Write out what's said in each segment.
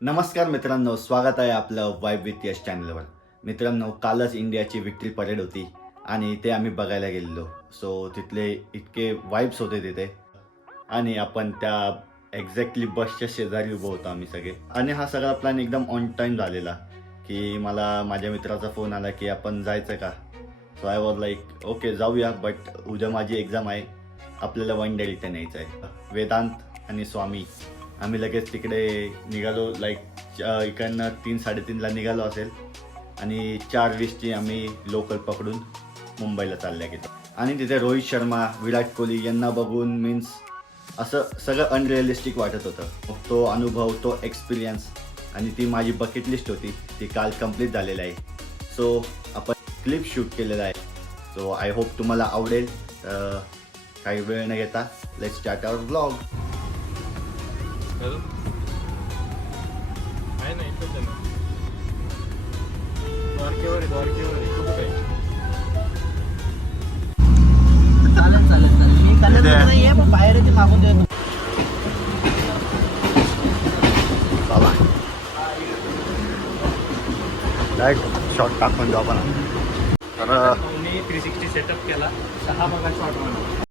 नमस्कार मित्रांनो, स्वागत आहे आपलं वाईब विथ यश चॅनलवर. मित्रांनो, कालच इंडियाची विक्ट्री परेड होती आणि ते आम्ही बघायला गेलेलो. सो तिथले इतके वाईब्स होते तिथे आणि आपण त्या एक्झॅक्टली बसच्या शेजारी उभं होतो आम्ही सगळे. आणि हा सगळा प्लॅन एकदम ऑन टाईम झालेला की मला माझ्या मित्राचा फोन आला की आपण जायचं का. So I was like okay जाऊया, बट उद्या माझी एक्झाम आहे, आपल्याला वन डे रिटर्न यायचं आहे. वेदांत आणि स्वामी आम्ही लगेच तिकडे निघालो. लाईक इकडनं 3-3:30ला निघालो असेल आणि 4:20ची आम्ही लोकल पकडून मुंबईला चालल्या गेलो. आणि तिथे रोहित शर्मा, विराट कोहली यांना बघून मीन्स असं सगळं अनरिअलिस्टिक वाटत होतं. तो अनुभव, तो एक्सपिरियन्स आणि ती माझी बकेट लिस्ट होती, ती काल कंप्लीट झालेली आहे. सो आपण क्लिप शूट केलेला आहे. सो आय होप तुम्हाला आवडेल. काही वेळ न घेता लेट्स स्टार्ट आवर व्लॉग. आहे ना इथंच आहे ना. द्वारकेवर आहे, द्वारकेवर आहे. कुठं काय? चालेल मी कलर नाहीये पण बाहेर ते मागून देतो. बाबा डायरेक्ट शॉट टाकून जाऊ आपण. तर मी 360 सेटअप केला. 6 बघा शॉट म्हणून.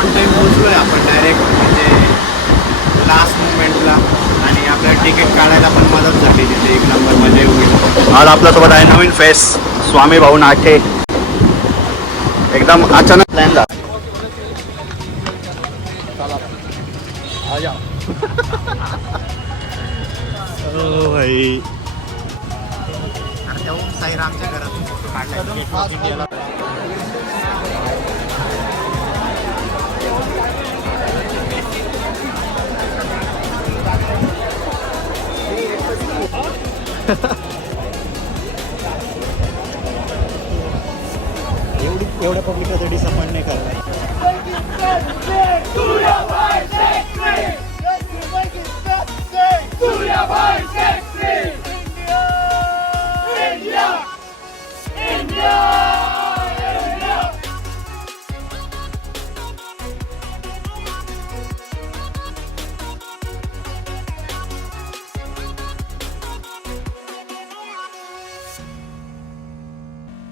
ऑन टाईम पोहोचलोय आपण डायरेक्ट, म्हणजे लास्ट मुमेंटला. आणि आपल्याला तिकीट काढायला पण मदत झाली तिथे. एक नंबर मजा येऊ. आज आपल्यासोबत आहे नवीन फेस स्वामी भाऊ नाठे. एकदम अचानक प्लॅन झाला. भाई साईरामच्या घरातून फोटो काढला. एवढ्या पब्लिकला डिसअपॉइंट नाही करणार.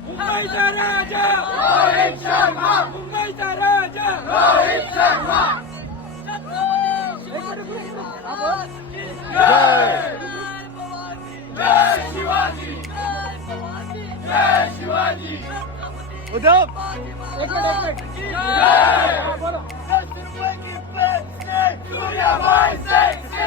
मुंबईचा राजा रोहित शर्मा, मुंबईचा राजा रोहित शर्मा. जय शिवाजी, जय शिवाजी. उद्धव सूर्याबाई सेक्सी.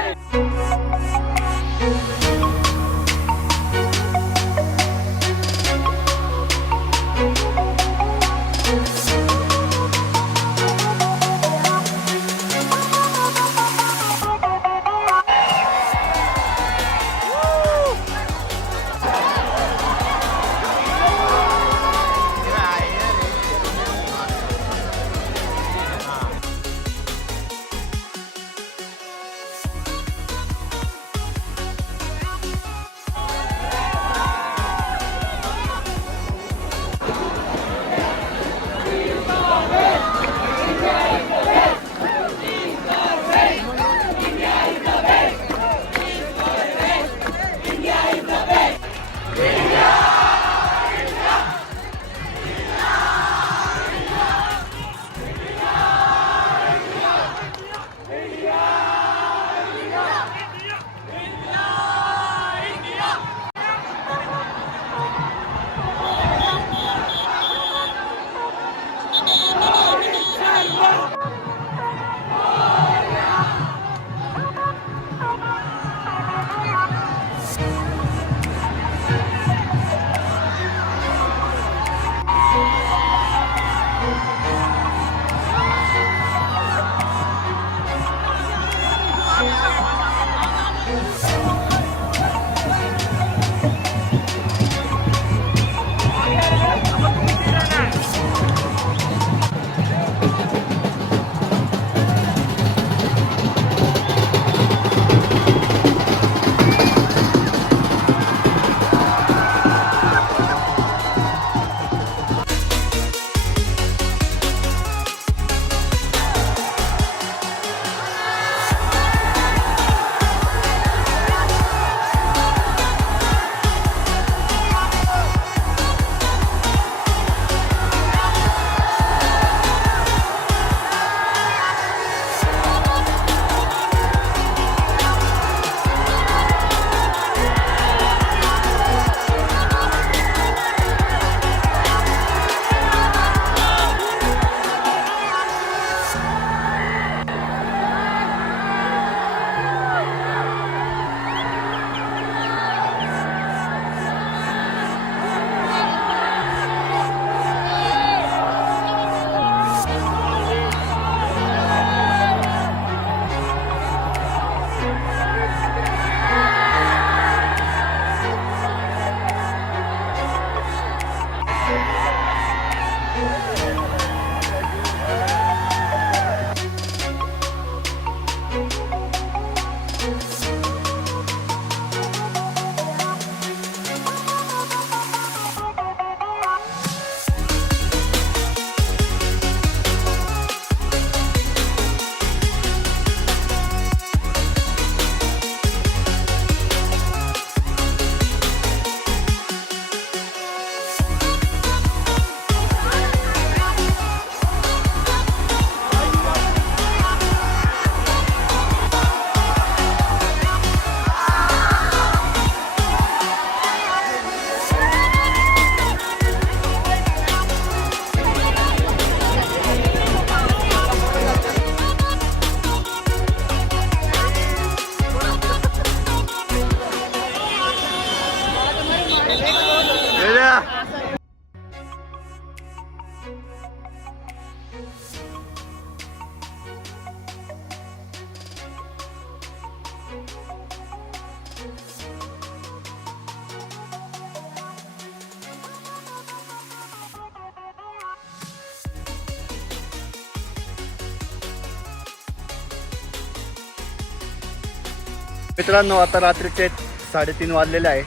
मित्रांनो, आता रात्रीचे 3:30 वाजलेले आहे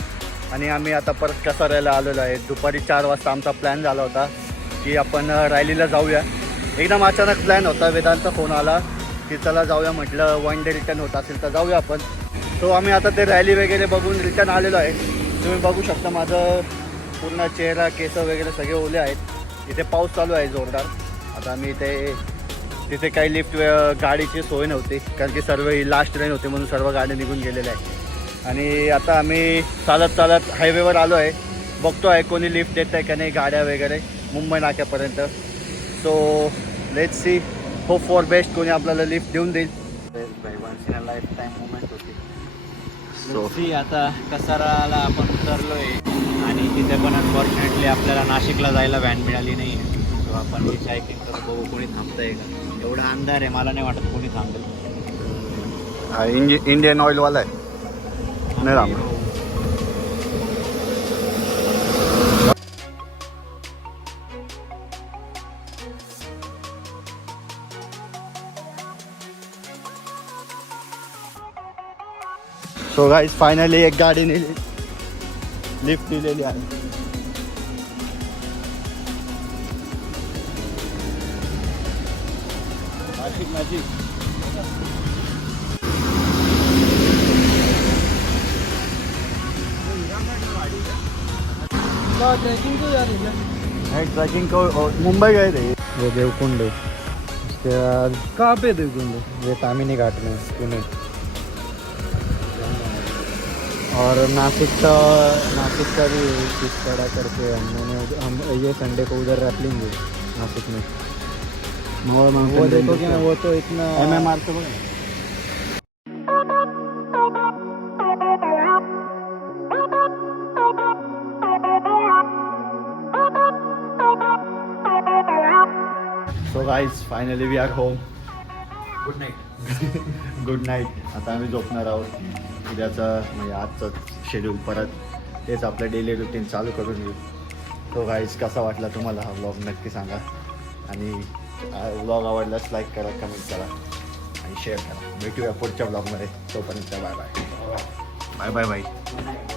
आणि आम्ही आता परत कसाऱ्याला आलेलो आहे. दुपारी 4 वाजता आमचा प्लॅन झाला होता की आपण रॅलीला जाऊया. एकदम अचानक प्लॅन होता. वेदांतचा फोन आला की चला जाऊया, म्हटलं 1 डे रिटर्न होत असेल तर जाऊया आपण. सो आम्ही आता ते रॅली वगैरे बघून रिटर्न आलेलो आहे. तुम्ही बघू शकता माझं पूर्ण चेहरा, केस वगैरे सगळे ओले आहेत. इथे पाऊस चालू आहे जोरदार. आता आम्ही तिथे काही लिफ्ट गाडीची सोय नव्हती, कारण की सर्व ही लास्ट ट्रेन होती म्हणून सर्व गाड्या निघून गेलेल्या आहे. आणि आता आम्ही चालत हायवेवर आलो आहे. बघतो आहे कोणी लिफ्ट देत आहे का नाही गाड्या वगैरे मुंबई नाक्यापर्यंत. So let's see, hope for best, कोणी आपल्याला लिफ्ट देऊन देईल. लाईफ टाईम मुवमेंट होती. सी आता कसाराला आपण उतरलोय आणि तिथे पण अनफॉर्च्युनेटली आपल्याला नाशिकला जायला व्हॅन मिळाली नाही आहे. सो आपण ही सायकलिंग करून बघू कोणी थांबतंय का. एवढा अंधार आहे, मला नाही वाटत कोणी थांबेल. हा इंडियन ऑइलवाला आहे नाही राम. सो गाईज फायनली एक गाडीने लिफ्ट दिलेली आहे. नाशिक ट्रैकिंग को जा रही है। ट्रैकिंग को मुंबई गए थे. वो देवकुंड, उसके बाद कहाँ पे देवकुंड? ये तामिनी घाट में पुणे. और नासिक का भी चित्तौड़ा करके हम ये संडे को उधर रख लेंगे नासिक में. वो देखो क्या, वो तो इतना MMR तो बघा. So guys finally we are home. Good night. Good night. आता आम्ही झोपणार आहोत. उद्याचं म्हणजे आजचं शेड्यूल परत तेच आपलं डेली रुटीन चालू करून येऊ. तो गाईज कसा वाटला तुम्हाला हा व्लॉग नक्की सांगा. आणि व्लॉग आवडल्यास लाईक करा, कमेंट करा आणि शेअर करा. भेटूया पुढच्या व्लॉगमध्ये. तोपर्यंत bye bye. Bye bye bye.